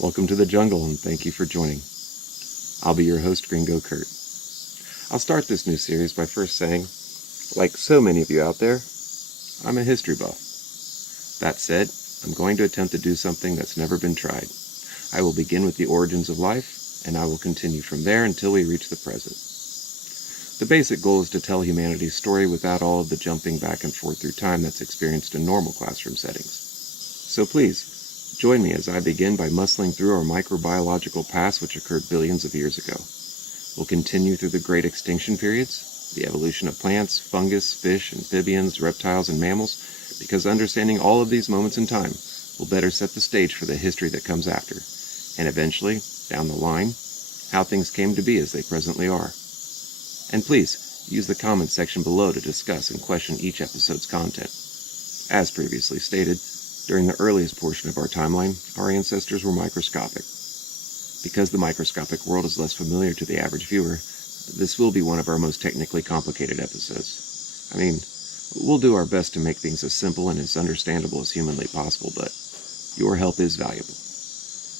Welcome to the jungle, and thank you for joining. I'll be your host, Gringo Curt. I'll start this new series by first saying, like so many of you out there, I'm a history buff. That said, I'm going to attempt to do something that's never been tried. I will begin with the origins of life, and I will continue from there until we reach the present. The basic goal is to tell humanity's story without all of the jumping back and forth through time that's experienced in normal classroom settings. So please, join me as I begin by muscling through our microbiological past which occurred billions of years ago. We'll continue through the great extinction periods, the evolution of plants, fungus, fish, amphibians, reptiles, and mammals, because understanding all of these moments in time will better set the stage for the history that comes after, and eventually, down the line, how things came to be as they presently are. And please, use the comments section below to discuss and question each episode's content. As previously stated, during the earliest portion of our timeline, our ancestors were microscopic. Because the microscopic world is less familiar to the average viewer, this will be one of our most technically complicated episodes. I mean, we'll do our best to make things as simple and as understandable as humanly possible, but your help is valuable.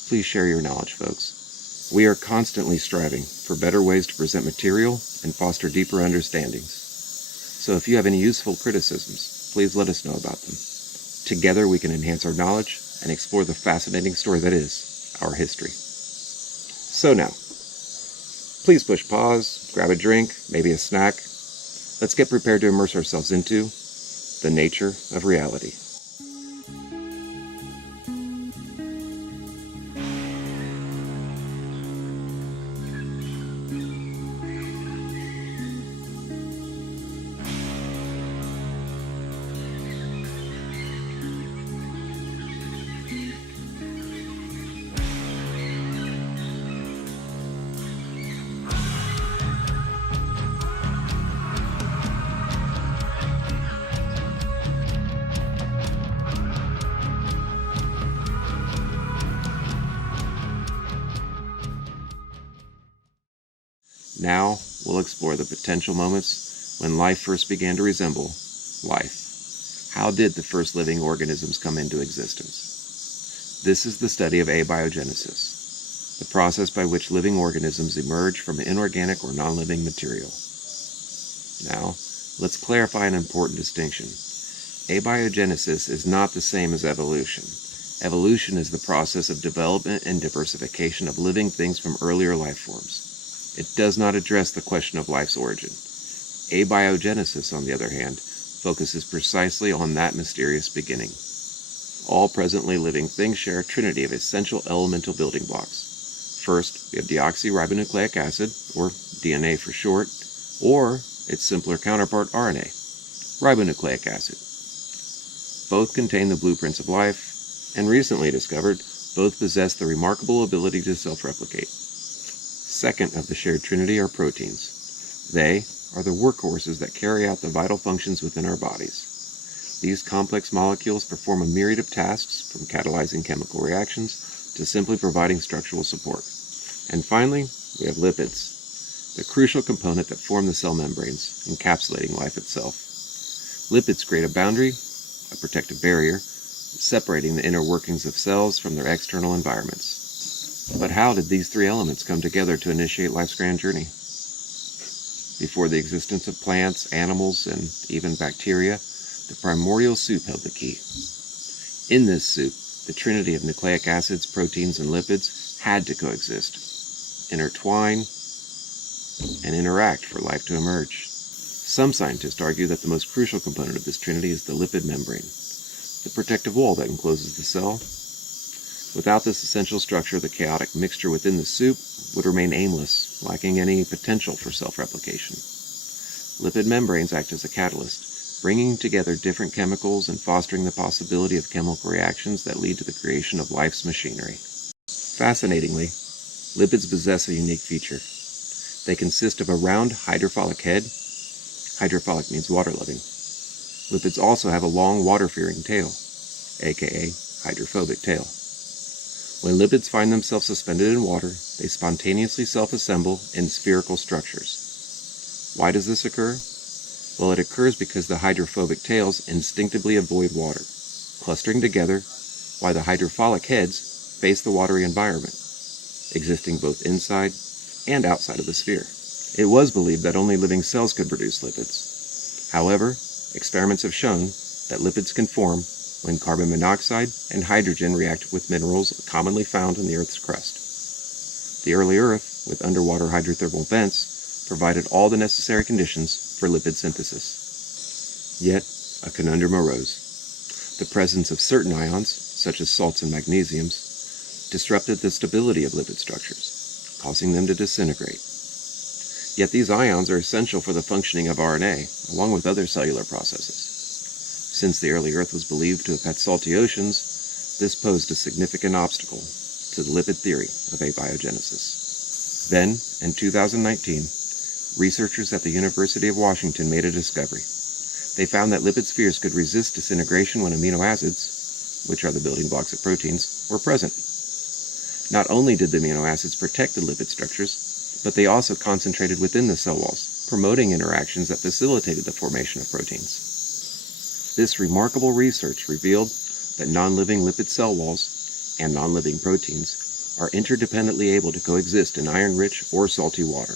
Please share your knowledge, folks. We are constantly striving for better ways to present material and foster deeper understandings. So if you have any useful criticisms, please let us know about them. Together we can enhance our knowledge and explore the fascinating story that is our history. So now, please push pause, grab a drink, maybe a snack. Let's get prepared to immerse ourselves into the nature of reality. Now, we'll explore the potential moments when life first began to resemble life. How did the first living organisms come into existence? This is the study of abiogenesis, the process by which living organisms emerge from inorganic or non-living material. Now, let's clarify an important distinction. Abiogenesis is not the same as evolution. Evolution is the process of development and diversification of living things from earlier life forms. It does not address the question of life's origin. Abiogenesis, on the other hand, focuses precisely on that mysterious beginning. All presently living things share a trinity of essential elemental building blocks. First, we have deoxyribonucleic acid, or DNA for short, or its simpler counterpart, RNA, ribonucleic acid. Both contain the blueprints of life, and recently discovered, both possess the remarkable ability to self-replicate. Second of the shared trinity are proteins. They are the workhorses that carry out the vital functions within our bodies. These complex molecules perform a myriad of tasks, from catalyzing chemical reactions to simply providing structural support. And finally, we have lipids, the crucial component that form the cell membranes, encapsulating life itself. Lipids create a boundary, a protective barrier, separating the inner workings of cells from their external environments. But how did these three elements come together to initiate life's grand journey? Before the existence of plants, animals, and even bacteria, the primordial soup held the key. In this soup, the trinity of nucleic acids, proteins, and lipids had to coexist, intertwine, and interact for life to emerge. Some scientists argue that the most crucial component of this trinity is the lipid membrane, the protective wall that encloses the cell. Without this essential structure, the chaotic mixture within the soup would remain aimless, lacking any potential for self-replication. Lipid membranes act as a catalyst, bringing together different chemicals and fostering the possibility of chemical reactions that lead to the creation of life's machinery. Fascinatingly, lipids possess a unique feature. They consist of a round hydrophilic head. Hydrophilic means water-loving. Lipids also have a long water-fearing tail, aka hydrophobic tail. When lipids find themselves suspended in water, they spontaneously self-assemble in spherical structures. Why does this occur? Well, it occurs because the hydrophobic tails instinctively avoid water, clustering together, while the hydrophilic heads face the watery environment, existing both inside and outside of the sphere. It was believed that only living cells could produce lipids. However, experiments have shown that lipids can form when carbon monoxide and hydrogen react with minerals commonly found in the Earth's crust. The early Earth, with underwater hydrothermal vents, provided all the necessary conditions for lipid synthesis. Yet, a conundrum arose. The presence of certain ions, such as salts and magnesiums, disrupted the stability of lipid structures, causing them to disintegrate. Yet these ions are essential for the functioning of RNA, along with other cellular processes. Since the early Earth was believed to have had salty oceans, this posed a significant obstacle to the lipid theory of abiogenesis. Then, in 2019, researchers at the University of Washington made a discovery. They found that lipid spheres could resist disintegration when amino acids, which are the building blocks of proteins, were present. Not only did the amino acids protect the lipid structures, but they also concentrated within the cell walls, promoting interactions that facilitated the formation of proteins. This remarkable research revealed that non-living lipid cell walls and non-living proteins are interdependently able to coexist in iron-rich or salty water.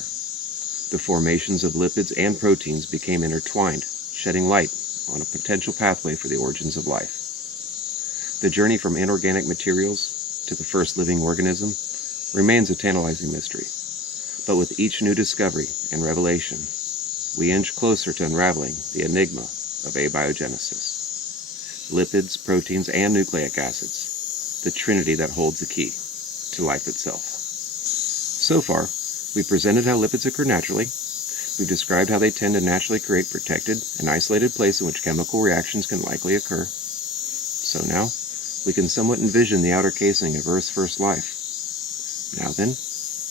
The formations of lipids and proteins became intertwined, shedding light on a potential pathway for the origins of life. The journey from inorganic materials to the first living organism remains a tantalizing mystery. But with each new discovery and revelation, we inch closer to unraveling the enigma of abiogenesis. Lipids, proteins, and nucleic acids, the trinity that holds the key to life itself. So far, we've presented how lipids occur naturally. We've described how they tend to naturally create protected and isolated place in which chemical reactions can likely occur. So now, we can somewhat envision the outer casing of Earth's first life. Now then,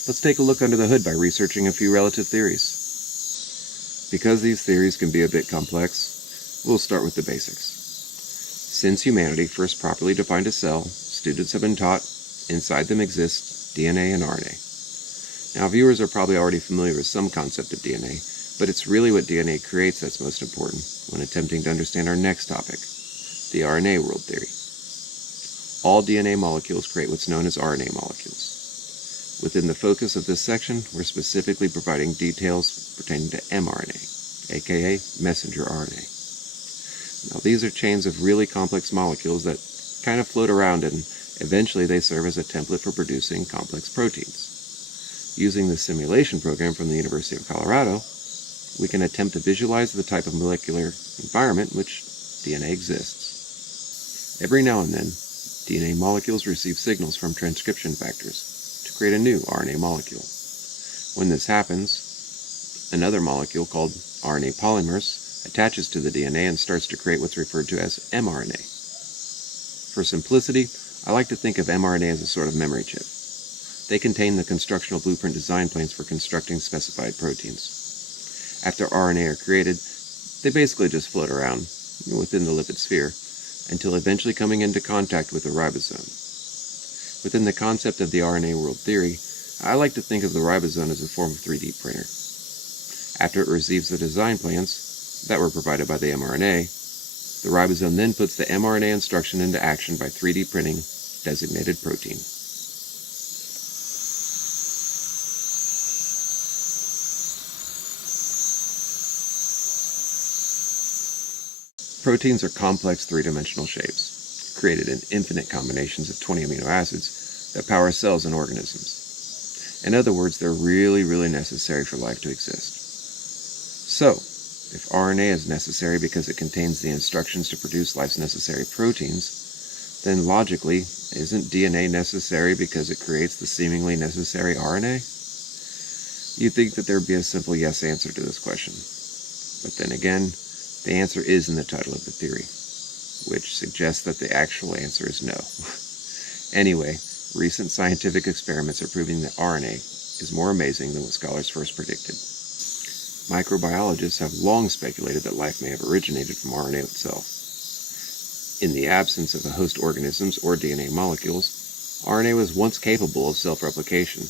let's take a look under the hood by researching a few relative theories. Because these theories can be a bit complex, we'll start with the basics. Since humanity first properly defined a cell, students have been taught inside them exist DNA and RNA. Now, viewers are probably already familiar with some concept of DNA, but it's really what DNA creates that's most important when attempting to understand our next topic, the RNA World Theory. All DNA molecules create what's known as RNA molecules. Within the focus of this section, we're specifically providing details pertaining to mRNA, aka messenger RNA. Now, these are chains of really complex molecules that kind of float around, and eventually they serve as a template for producing complex proteins. Using the simulation program from the University of Colorado, we can attempt to visualize the type of molecular environment in which DNA exists. Every now and then, DNA molecules receive signals from transcription factors to create a new RNA molecule. When this happens, another molecule called RNA polymers attaches to the DNA and starts to create what's referred to as mRNA. For simplicity, I like to think of mRNA as a sort of memory chip. They contain the constructional blueprint design plans for constructing specified proteins. After RNA are created, they basically just float around within the lipid sphere until eventually coming into contact with the ribosome. Within the concept of the RNA World Theory, I like to think of the ribosome as a form of 3D printer. After it receives the design plans that were provided by the mRNA, the ribosome then puts the mRNA instruction into action by 3D printing designated protein. Proteins are complex three-dimensional shapes, created in infinite combinations of 20 amino acids that power cells and organisms. In other words, they're really necessary for life to exist. So, if RNA is necessary because it contains the instructions to produce life's necessary proteins, then logically, isn't DNA necessary because it creates the seemingly necessary RNA? You'd think that there'd be a simple yes answer to this question. But then again, the answer is in the title of the theory, which suggests that the actual answer is no. Anyway, recent scientific experiments are proving that RNA is more amazing than what scholars first predicted. Microbiologists have long speculated that life may have originated from RNA itself. In the absence of a host organisms or DNA molecules, RNA was once capable of self-replication,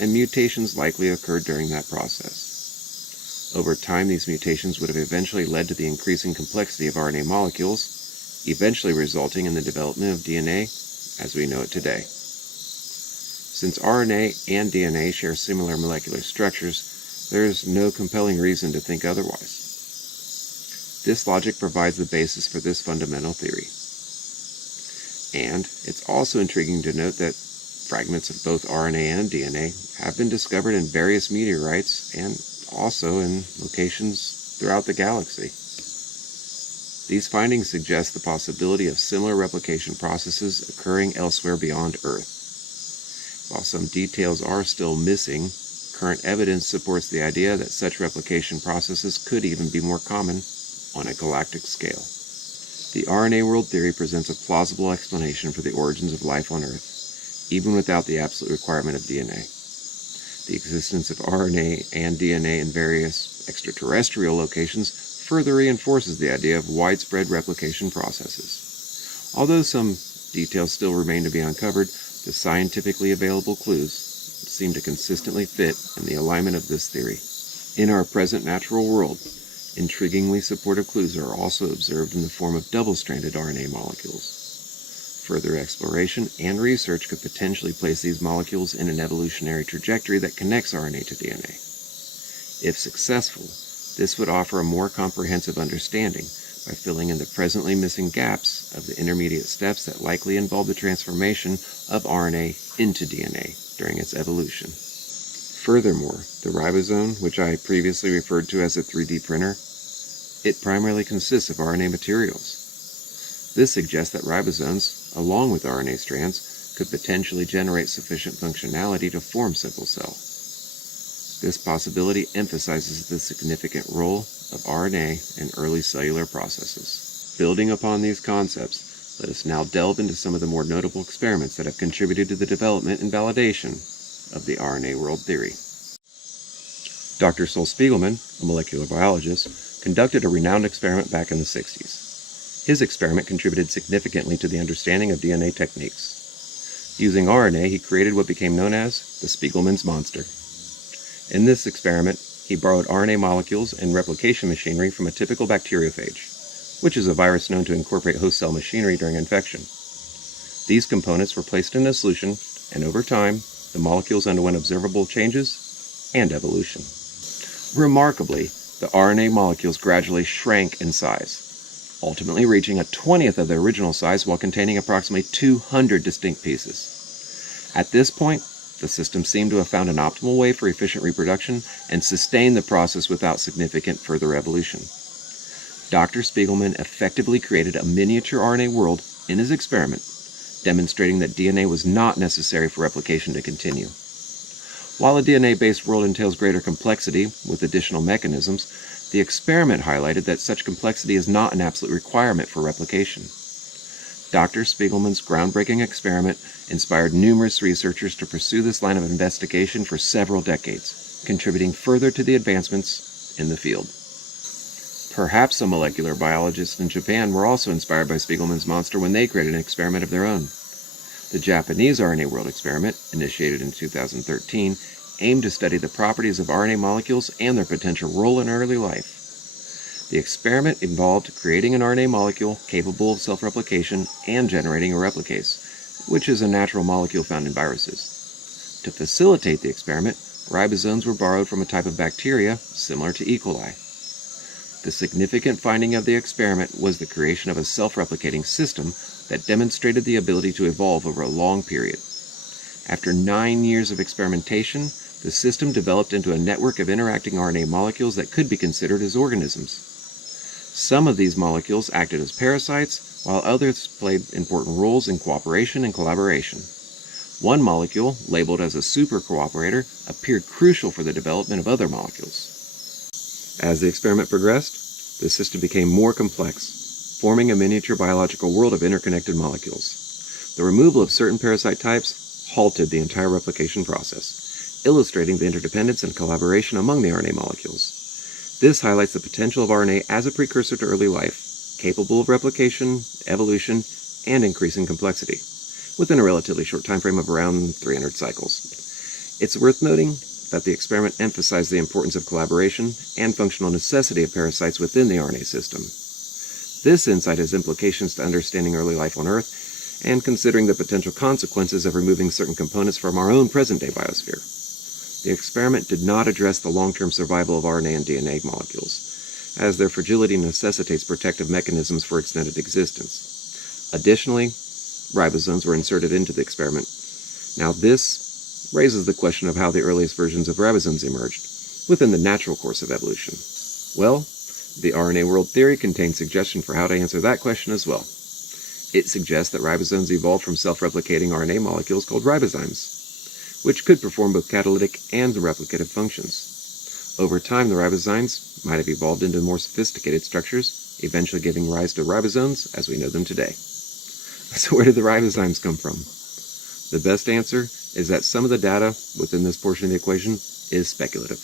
and mutations likely occurred during that process. Over time, these mutations would have eventually led to the increasing complexity of RNA molecules, eventually resulting in the development of DNA as we know it today. Since RNA and DNA share similar molecular structures, there is no compelling reason to think otherwise. This logic provides the basis for this fundamental theory. And it's also intriguing to note that fragments of both RNA and DNA have been discovered in various meteorites and also in locations throughout the galaxy. These findings suggest the possibility of similar replication processes occurring elsewhere beyond Earth. While some details are still missing, current evidence supports the idea that such replication processes could even be more common on a galactic scale. The RNA World Theory presents a plausible explanation for the origins of life on Earth, even without the absolute requirement of DNA. The existence of RNA and DNA in various extraterrestrial locations further reinforces the idea of widespread replication processes. Although some details still remain to be uncovered, the scientifically available clues seem to consistently fit in the alignment of this theory. In our present natural world, intriguingly supportive clues are also observed in the form of double-stranded RNA molecules. Further exploration and research could potentially place these molecules in an evolutionary trajectory that connects RNA to DNA. If successful, this would offer a more comprehensive understanding by filling in the presently missing gaps of the intermediate steps that likely involve the transformation of RNA into DNA during its evolution. Furthermore, the ribosome, which I previously referred to as a 3D printer, it primarily consists of RNA materials. This suggests that ribosomes, along with RNA strands, could potentially generate sufficient functionality to form sickle cell. This possibility emphasizes the significant role of RNA in early cellular processes. Building upon these concepts, let us now delve into some of the more notable experiments that have contributed to the development and validation of the RNA World Theory. Dr. Sol Spiegelman, a molecular biologist, conducted a renowned experiment back in the 60s. His experiment contributed significantly to the understanding of DNA techniques. Using RNA, he created what became known as the Spiegelman's monster. In this experiment, he borrowed RNA molecules and replication machinery from a typical bacteriophage, which is a virus known to incorporate host cell machinery during infection. These components were placed in a solution, and over time, the molecules underwent observable changes and evolution. Remarkably, the RNA molecules gradually shrank in size, ultimately reaching a 20th of their original size while containing approximately 200 distinct pieces. At this point, the system seemed to have found an optimal way for efficient reproduction and sustained the process without significant further evolution. Dr. Spiegelman effectively created a miniature RNA world in his experiment, demonstrating that DNA was not necessary for replication to continue. While a DNA-based world entails greater complexity with additional mechanisms, the experiment highlighted that such complexity is not an absolute requirement for replication. Dr. Spiegelman's groundbreaking experiment inspired numerous researchers to pursue this line of investigation for several decades, contributing further to the advancements in the field. Perhaps some molecular biologists in Japan were also inspired by Spiegelman's monster when they created an experiment of their own. The Japanese RNA World experiment, initiated in 2013, aimed to study the properties of RNA molecules and their potential role in early life. The experiment involved creating an RNA molecule capable of self-replication and generating a replicase, which is a natural molecule found in viruses. To facilitate the experiment, ribosomes were borrowed from a type of bacteria similar to E. coli. The significant finding of the experiment was the creation of a self-replicating system that demonstrated the ability to evolve over a long period. After 9 years of experimentation, the system developed into a network of interacting RNA molecules that could be considered as organisms. Some of these molecules acted as parasites, while others played important roles in cooperation and collaboration. One molecule, labeled as a super cooperator, appeared crucial for the development of other molecules. As the experiment progressed, the system became more complex, forming a miniature biological world of interconnected molecules. The removal of certain parasite types halted the entire replication process, illustrating the interdependence and collaboration among the RNA molecules. This highlights the potential of RNA as a precursor to early life, capable of replication, evolution, and increasing complexity, within a relatively short time frame of around 300 cycles. It's worth noting that the experiment emphasized the importance of collaboration and functional necessity of parasites within the RNA system. This insight has implications to understanding early life on Earth and considering the potential consequences of removing certain components from our own present-day biosphere. The experiment did not address the long-term survival of RNA and DNA molecules, as their fragility necessitates protective mechanisms for extended existence. Additionally, ribosomes were inserted into the experiment. Now this raises the question of how the earliest versions of ribosomes emerged within the natural course of evolution. Well, the RNA World Theory contains suggestions for how to answer that question as well. It suggests that ribosomes evolved from self-replicating RNA molecules called ribozymes, which could perform both catalytic and replicative functions. Over time, the ribozymes might have evolved into more sophisticated structures, eventually giving rise to ribosomes as we know them today. So where did the ribozymes come from? The best answer is that some of the data within this portion of the equation is speculative.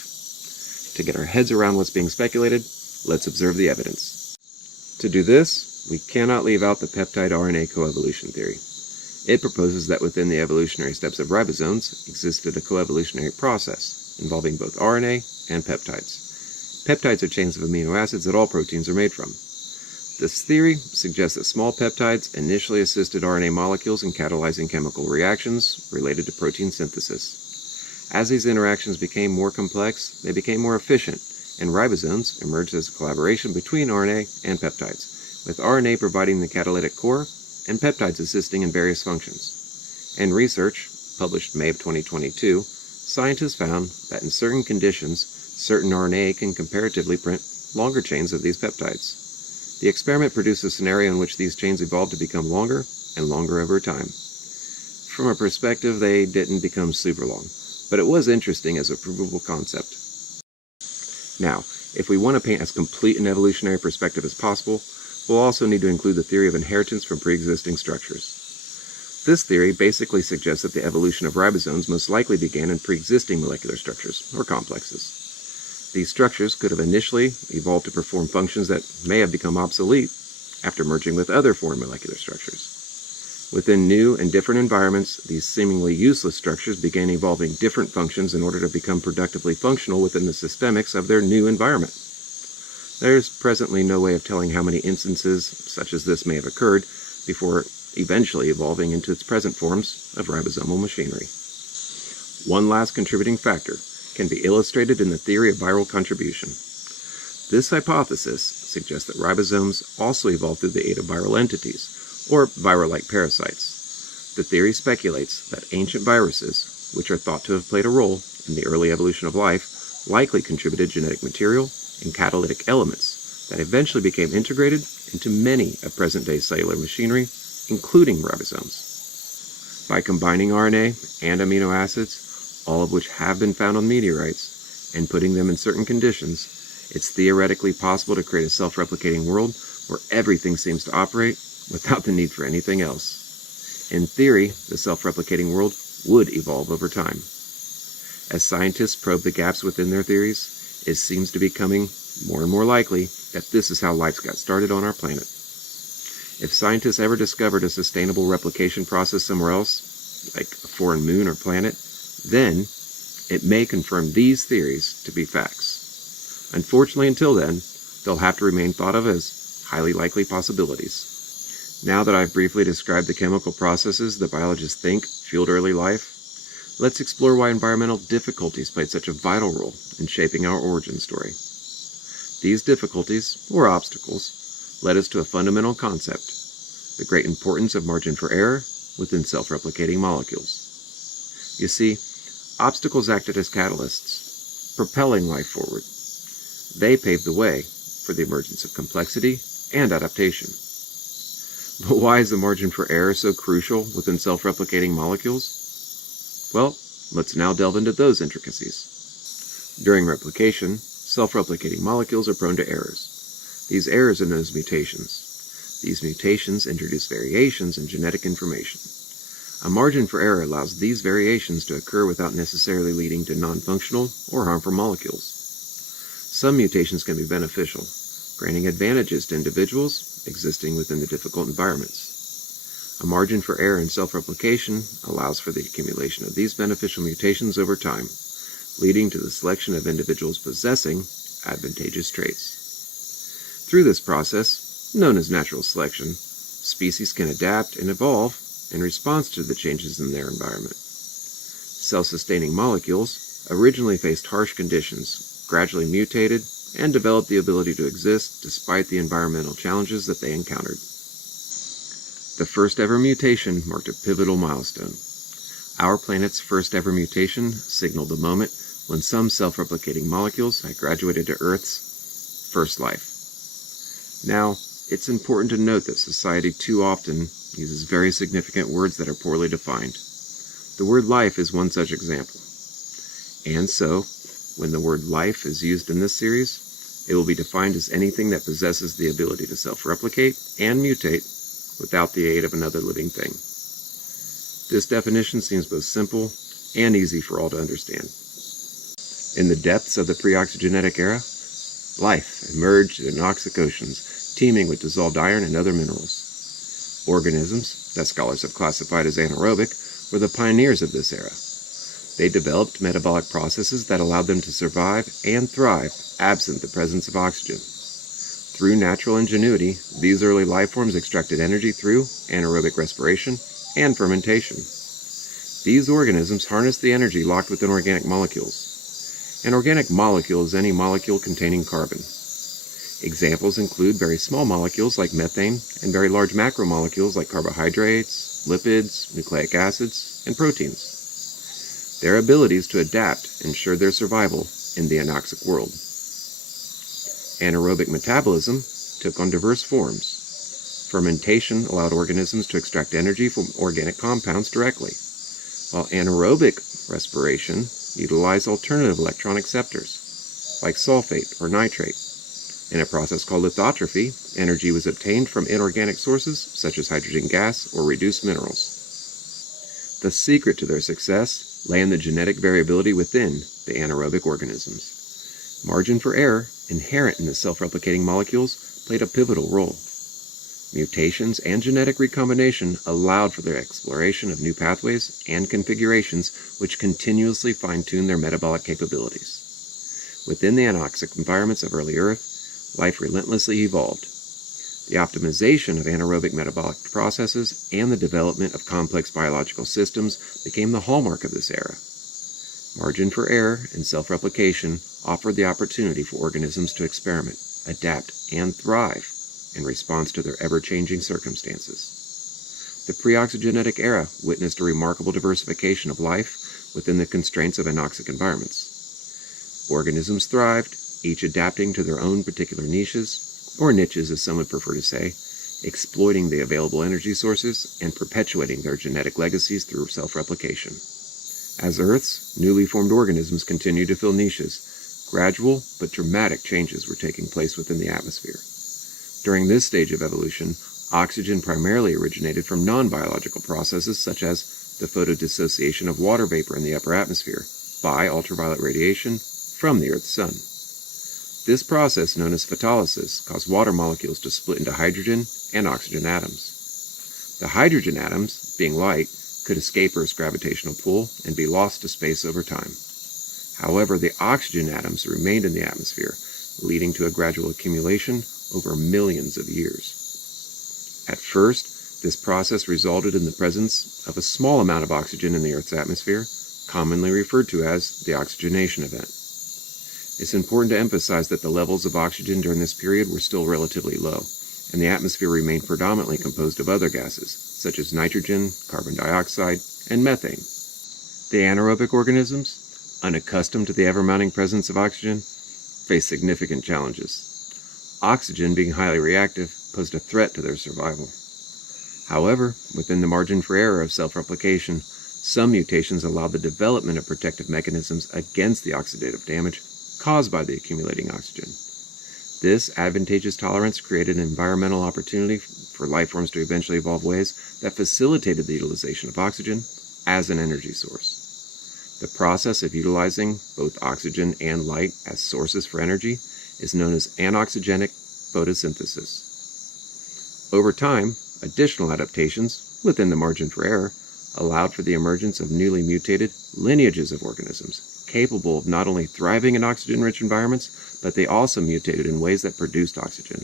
To get our heads around what's being speculated, let's observe the evidence. To do this, we cannot leave out the peptide RNA coevolution theory. It proposes that within the evolutionary steps of ribosomes existed a coevolutionary process involving both RNA and peptides. Peptides are chains of amino acids that all proteins are made from. This theory suggests that small peptides initially assisted RNA molecules in catalyzing chemical reactions related to protein synthesis. As these interactions became more complex, they became more efficient, and ribosomes emerged as a collaboration between RNA and peptides, with RNA providing the catalytic core and peptides assisting in various functions. In research, published May of 2022, scientists found that in certain conditions, certain RNA can comparatively print longer chains of these peptides. The experiment produced a scenario in which these chains evolved to become longer and longer over time. From a perspective, they didn't become super long, but it was interesting as a provable concept. Now, if we want to paint as complete an evolutionary perspective as possible, we'll also need to include the theory of inheritance from pre-existing structures. This theory basically suggests that the evolution of ribosomes most likely began in pre-existing molecular structures, or complexes. These structures could have initially evolved to perform functions that may have become obsolete after merging with other foreign molecular structures. Within new and different environments, these seemingly useless structures began evolving different functions in order to become productively functional within the systemics of their new environment. There's presently no way of telling how many instances such as this may have occurred before eventually evolving into its present forms of ribosomal machinery. One last contributing factor can be illustrated in the theory of viral contribution. This hypothesis suggests that ribosomes also evolved through the aid of viral entities, or viral-like parasites. The theory speculates that ancient viruses, which are thought to have played a role in the early evolution of life, likely contributed genetic material and catalytic elements that eventually became integrated into many of present-day cellular machinery, including ribosomes. By combining RNA and amino acids, all of which have been found on meteorites, and putting them in certain conditions, it's theoretically possible to create a self-replicating world where everything seems to operate without the need for anything else. In theory, the self-replicating world would evolve over time. As scientists probe the gaps within their theories, it seems to be becoming more and more likely that this is how life got started on our planet. If scientists ever discovered a sustainable replication process somewhere else, like a foreign moon or planet, then it may confirm these theories to be facts. Unfortunately, until then, they'll have to remain thought of as highly likely possibilities. Now that I've briefly described the chemical processes that biologists think fueled early life, let's explore why environmental difficulties played such a vital role in shaping our origin story. These difficulties, or obstacles, led us to a fundamental concept, the great importance of margin for error within self-replicating molecules. You see, obstacles acted as catalysts, propelling life forward. They paved the way for the emergence of complexity and adaptation. But why is the margin for error so crucial within self-replicating molecules? Well, let's now delve into those intricacies. During replication, self-replicating molecules are prone to errors. These errors are known as mutations. These mutations introduce variations in genetic information. A margin for error allows these variations to occur without necessarily leading to non-functional or harmful molecules. Some mutations can be beneficial, granting advantages to individuals existing within the difficult environments. A margin for error in self-replication allows for the accumulation of these beneficial mutations over time, leading to the selection of individuals possessing advantageous traits. Through this process, known as natural selection, species can adapt and evolve in response to the changes in their environment. Self-sustaining molecules originally faced harsh conditions, gradually mutated, and developed the ability to exist despite the environmental challenges that they encountered. The first ever mutation marked a pivotal milestone. Our planet's first ever mutation signaled the moment when some self-replicating molecules had graduated to Earth's first life. Now, it's important to note that society too often uses very significant words that are poorly defined. The word life is one such example. And so, when the word life is used in this series, it will be defined as anything that possesses the ability to self-replicate and mutate without the aid of another living thing. This definition seems both simple and easy for all to understand. In the depths of the pre-oxygenetic era, life emerged in anoxic oceans, teeming with dissolved iron and other minerals. Organisms, that scholars have classified as anaerobic, were the pioneers of this era. They developed metabolic processes that allowed them to survive and thrive absent the presence of oxygen. Through natural ingenuity, these early life forms extracted energy through anaerobic respiration and fermentation. These organisms harnessed the energy locked within organic molecules. An organic molecule is any molecule containing carbon. Examples include very small molecules like methane and very large macromolecules like carbohydrates, lipids, nucleic acids, and proteins. Their abilities to adapt ensured their survival in the anoxic world. Anaerobic metabolism took on diverse forms. Fermentation allowed organisms to extract energy from organic compounds directly, while anaerobic respiration utilized alternative electron acceptors, like sulfate or nitrate. In a process called lithotrophy, energy was obtained from inorganic sources such as hydrogen gas or reduced minerals. The secret to their success lay in the genetic variability within the anaerobic organisms. Margin for error, inherent in the self-replicating molecules, played a pivotal role. Mutations and genetic recombination allowed for the exploration of new pathways and configurations which continuously fine-tuned their metabolic capabilities. Within the anoxic environments of early Earth, life relentlessly evolved. The optimization of anaerobic metabolic processes and the development of complex biological systems became the hallmark of this era. Margin for error and self-replication offered the opportunity for organisms to experiment, adapt, and thrive in response to their ever-changing circumstances. The pre-oxygenetic era witnessed a remarkable diversification of life within the constraints of anoxic environments. Organisms thrived, each adapting to their own particular niches, or niches as some would prefer to say, exploiting the available energy sources and perpetuating their genetic legacies through self-replication. As Earth's newly formed organisms continued to fill niches, gradual but dramatic changes were taking place within the atmosphere. During this stage of evolution, oxygen primarily originated from non-biological processes such as the photodissociation of water vapor in the upper atmosphere by ultraviolet radiation from the Earth's sun. This process, known as photolysis, caused water molecules to split into hydrogen and oxygen atoms. The hydrogen atoms, being light, could escape Earth's gravitational pull and be lost to space over time. However, the oxygen atoms remained in the atmosphere, leading to a gradual accumulation over millions of years. At first, this process resulted in the presence of a small amount of oxygen in the Earth's atmosphere, commonly referred to as the Oxygenation Event. It's important to emphasize that the levels of oxygen during this period were still relatively low, and the atmosphere remained predominantly composed of other gases, such as nitrogen, carbon dioxide, and methane. The anaerobic organisms, unaccustomed to the ever-mounting presence of oxygen, faced significant challenges. Oxygen, being highly reactive, posed a threat to their survival. However, within the margin for error of self-replication, some mutations allowed the development of protective mechanisms against the oxidative damage caused by the accumulating oxygen. This advantageous tolerance created an environmental opportunity for life forms to eventually evolve ways that facilitated the utilization of oxygen as an energy source. The process of utilizing both oxygen and light as sources for energy is known as anoxygenic photosynthesis. Over time, additional adaptations within the margin for error allowed for the emergence of newly mutated lineages of organisms capable of not only thriving in oxygen-rich environments, but they also mutated in ways that produced oxygen.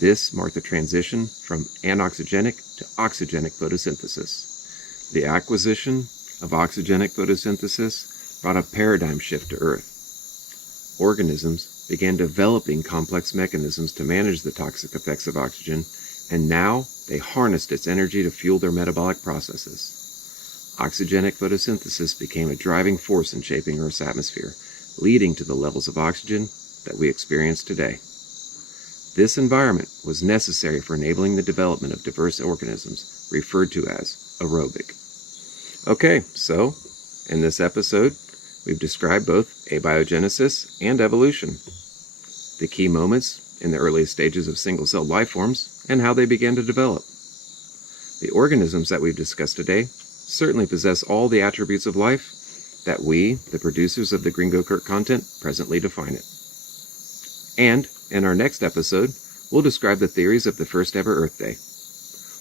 This marked the transition from anoxygenic to oxygenic photosynthesis. The acquisition of oxygenic photosynthesis brought a paradigm shift to Earth. Organisms began developing complex mechanisms to manage the toxic effects of oxygen, and now they harnessed its energy to fuel their metabolic processes. Oxygenic photosynthesis became a driving force in shaping Earth's atmosphere, leading to the levels of oxygen that we experience today. This environment was necessary for enabling the development of diverse organisms, referred to as aerobic. Okay, so in this episode, we've described both abiogenesis and evolution, the key moments in the earliest stages of single-celled life forms, and how they began to develop. The organisms that we've discussed today certainly possess all the attributes of life that we, the producers of the Gringo Curt content, presently define it. And in our next episode, we'll describe the theories of the first ever Earth Day.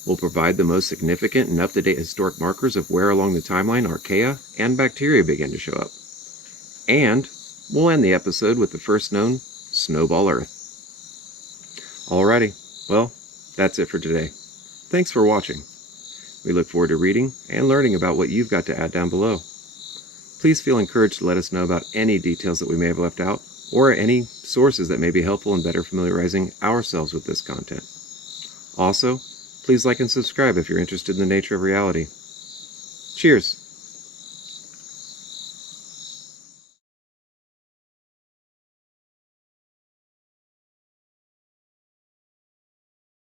We'll provide the most significant and up-to-date historic markers of where along the timeline archaea and bacteria began to show up. And we'll end the episode with the first known snowball Earth. Alrighty, well, that's it for today. Thanks for watching. We look forward to reading and learning about what you've got to add down below. Please feel encouraged to let us know about any details that we may have left out, or any sources that may be helpful in better familiarizing ourselves with this content. Also, please like and subscribe if you're interested in the nature of reality. Cheers!